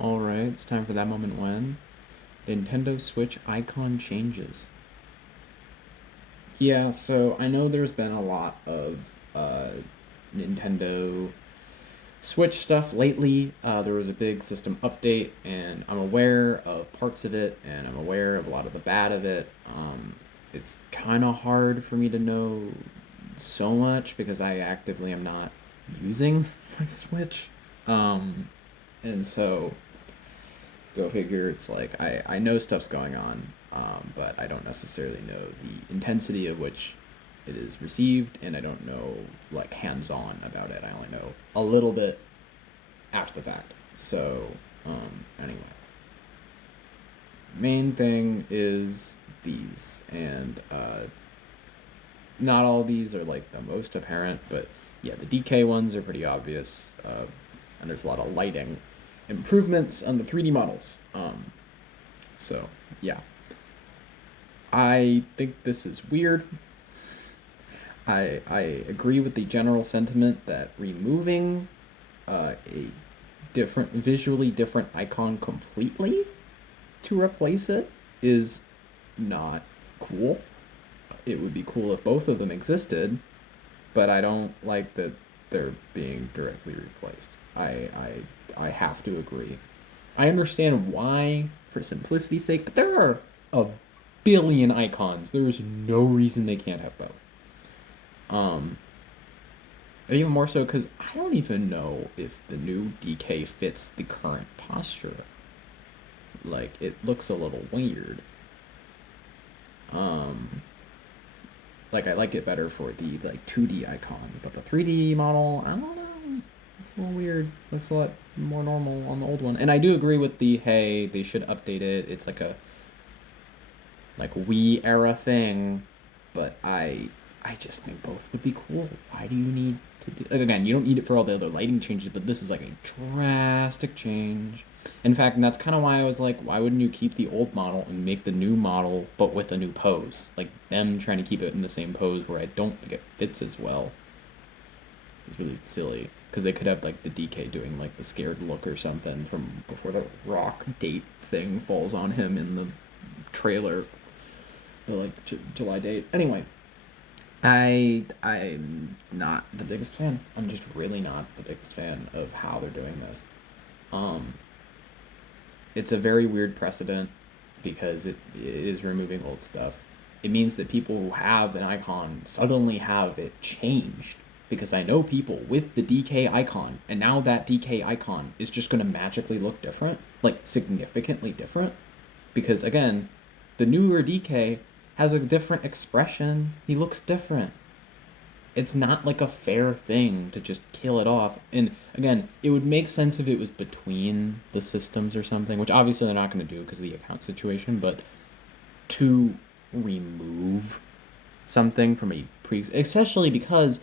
Alright, it's time for that moment when Nintendo Switch icon changes. Yeah, so I know there's been a lot of Nintendo Switch stuff lately. There was a big system update, and I'm aware of parts of it, and I'm aware of a lot of the bad of it. It's kind of hard for me to know so much because I actively am not using my Switch. Um, and so go figure. It's like I know stuff's going on, but I don't necessarily know the intensity of which it is received, and I don't know like hands on about it. I only know a little bit after the fact. So anyway, main thing is these, and not all these are like the most apparent, but yeah, the DK ones are pretty obvious, and there's a lot of lighting improvements on the 3D models. So yeah, I think this is weird. I agree with the general sentiment that removing a different, visually different icon completely to replace it is not cool. It would be cool if both of them existed, but I don't like that they're being directly replaced. I have to agree. I understand why, for simplicity's sake, but there are a billion icons. There is no reason they can't have both. And even more so because I don't even know if the new DK fits the current posture. Like, it looks a little weird. Um, like, I like it better for the, like, 2D icon, but the 3D model, I don't know. It's a little weird. Looks a lot more normal on the old one. And I do agree with the, hey, they should update it. It's like a, like, Wii era thing, but I just think both would be cool. Why do you need to do, like, again, you don't need it for all the other lighting changes, but this is like a drastic change. In fact, and that's kind of why I was like, why wouldn't you keep the old model and make the new model but with a new pose? Like them trying to keep it in the same pose where I don't think it fits as well is really silly, because they could have like the DK doing like the scared look or something from before the rock date thing falls on him in the trailer, the like July date. Anyway, I'm not the biggest fan. I'm just really not the biggest fan of how they're doing this. Um, it's a very weird precedent because it is removing old stuff. It means that people who have an icon suddenly have it changed, because I know people with the DK icon, and now that DK icon is just going to magically look different, like significantly different, because again, the newer DK has a different expression. He looks different. It's not like a fair thing to just kill it off. And again, it would make sense if it was between the systems or something, which obviously they're not going to do because of the account situation, but to remove something from a pre, especially because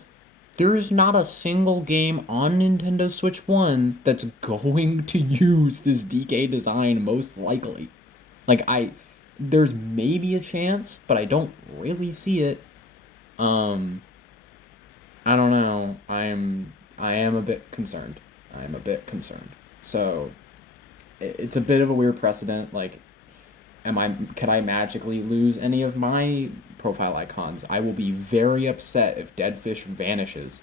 there's not a single game on Nintendo Switch 1 that's going to use this DK design most likely. Like there's maybe a chance, but I don't really see it. Um I don't know. I am a bit concerned. I am a bit concerned. So it's a bit of a weird precedent. Like, could I magically lose any of my profile icons? I will be very upset if Deadfish vanishes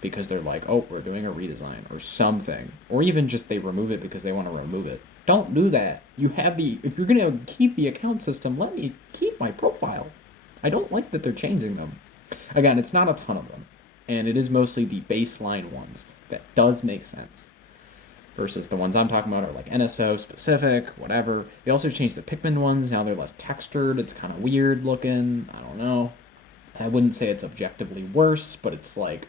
because they're like, oh, we're doing a redesign or something, or even just they remove it because they want to remove it. Don't do that. You have the, if you're gonna keep the account system, let me keep my profile. I don't like that they're changing them. Again, it's not a ton of them, and it is mostly the baseline ones that does make sense. Versus the ones I'm talking about are like NSO specific, whatever. They also changed the Pikmin ones. Now they're less textured. It's kind of weird looking. I don't know. I wouldn't say it's objectively worse, but it's like,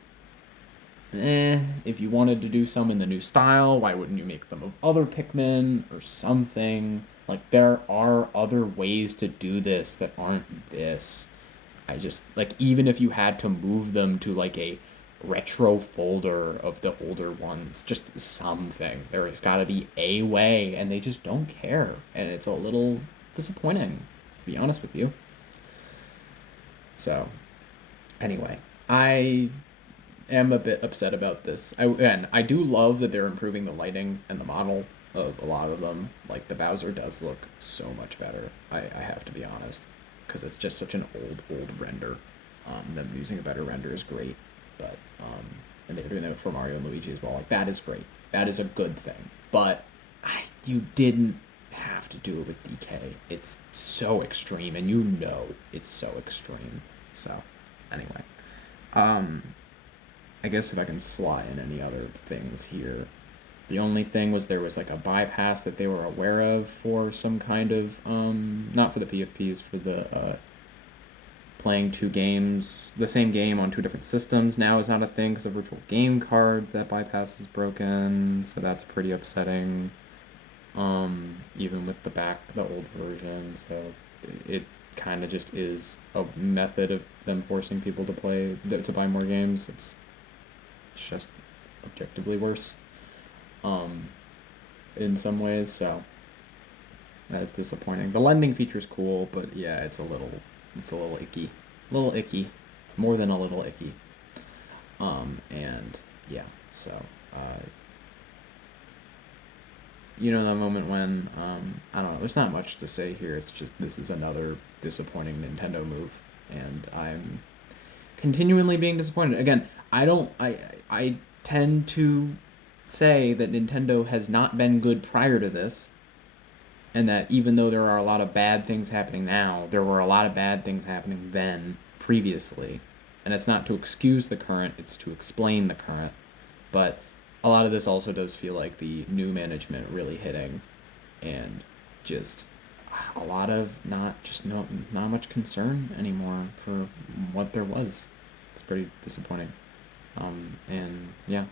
if you wanted to do some in the new style, why wouldn't you make them of other Pikmin or something? Like, there are other ways to do this that aren't this. I just, like, even if you had to move them to, like, a retro folder of the older ones, just something. There's got to be a way, and they just don't care. And it's a little disappointing, to be honest with you. So, anyway, I am a bit upset about this. I do love that they're improving the lighting and the model of a lot of them. Like the Bowser does look so much better. I have to be honest, because it's just such an old render. Them using a better render is great, but and they're doing that for Mario and Luigi as well. Like that is great. That is a good thing. But you didn't have to do it with DK. It's so extreme, and you know it's so extreme. So, anyway, um, I guess if I can slot in any other things here, the only thing was there was like a bypass that they were aware of for some kind of not for the PFPs, for the playing two games, the same game on two different systems now is not a thing because of virtual game cards. That bypass is broken, so that's pretty upsetting. Even with the old version, so it kind of just is a method of them forcing people to buy more games. It's just objectively worse, in some ways. So that's disappointing. The lending feature's cool, but yeah, it's a little icky, more than a little icky. And yeah, so that moment when I don't know. There's not much to say here. It's just this is another disappointing Nintendo move, and I'm continually being disappointed. Again, I tend to say that Nintendo has not been good prior to this, and that even though there are a lot of bad things happening now, there were a lot of bad things happening then previously. And it's not to excuse the current, it's to explain the current. But a lot of this also does feel like the new management really hitting, and just a lot of not much concern anymore for what there was. It's pretty disappointing. And yeah,